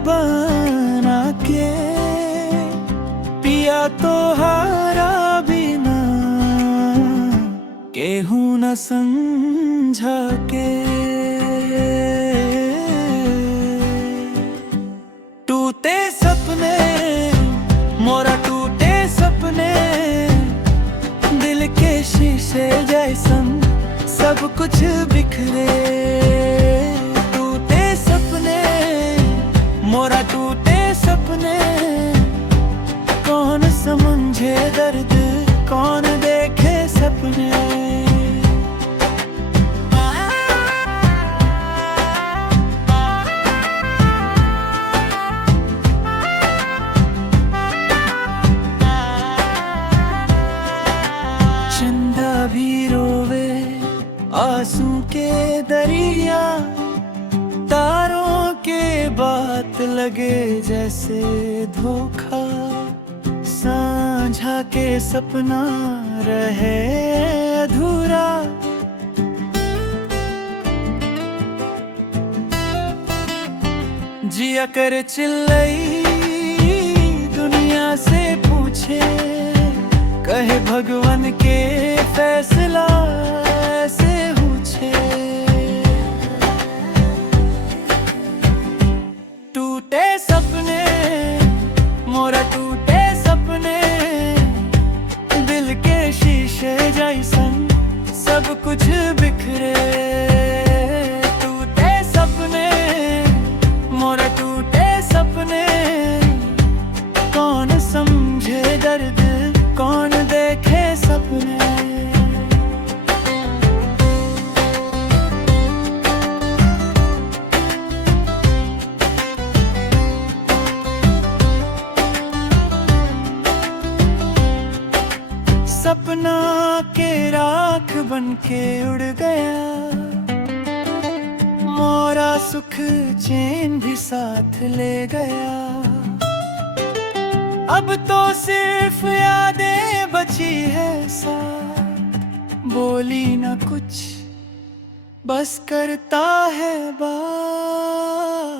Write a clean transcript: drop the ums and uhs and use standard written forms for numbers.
बना के पिया तो हारा बिना केहू न समझा के। टूटे सपने मोरा टूटे सपने दिल के शीशे जैसन सब कुछ बिखरे। टूटे सपने मोरा टूटे सपने कौन समझे दर्द कौन देखे सपने। चंदा भी रोवे आंसू के दरिया तारों के बात लगे जैसे धोखा। सांझा के सपना रहे अधूरा। जिया कर चिल्लाई दुनिया से पूछे कहे भगवान के फैसला ऐसे पूछे। टूटे सपने मोरा टूटे सपने दिल के शीशे जैसन सब कुछ बिखरे। टूटे सपने मोरा टूटे सपने कौन समझे दर्द कौन देखे सपने। सपना के राख बन के उड़ गया मोरा सुख चैन भी साथ ले गया। अब तो सिर्फ यादें बची है बोली न कुछ बस करता है बात।